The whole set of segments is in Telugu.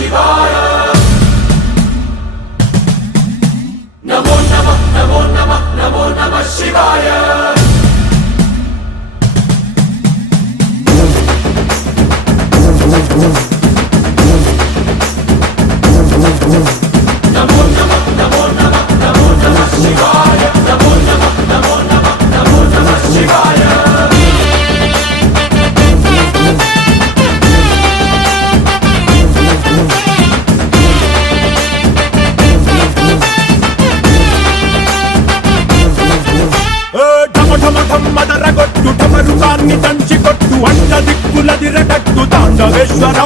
శివాయ నమో నమః నమో నమః నమో నమః శివాయ నమో నమః నమో నమః నమో నమః శివాయ నమో నమః నమో నమః నమో నమః శివాయ మదరగొట్టు టమరుకాన్ని దంచి కొట్టు అంట దిక్కులదిరగట్టు తాండవేశ్వర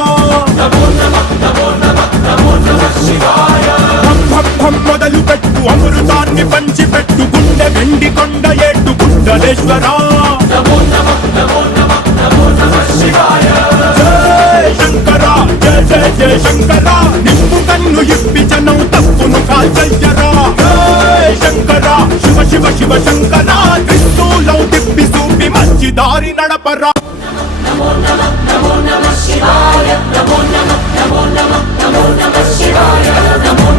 నమో నమః నమో నమః నమో నమః శివాయ మొదలు పెట్టు అమృతాన్ని పంచిపెట్టు గుండె వెండి కొండ ఏట్టు గుండలేశ్వర నమో నమః నమో నమః నమో నమః శివాయ జయ శంకర జయ జయ జయ శంకర నిప్పు కన్ను ఇప్పి జనం తప్పును కాల్చయ్యరా జయ శంకర శివ శివ శివ శంకర త్రిశూలం తిప్పి చూపి మంచి దారి నడపరా నమో నమః నమో నమః శివాయ నమో నమః నమో నమః నమో నమః శివాయ నమో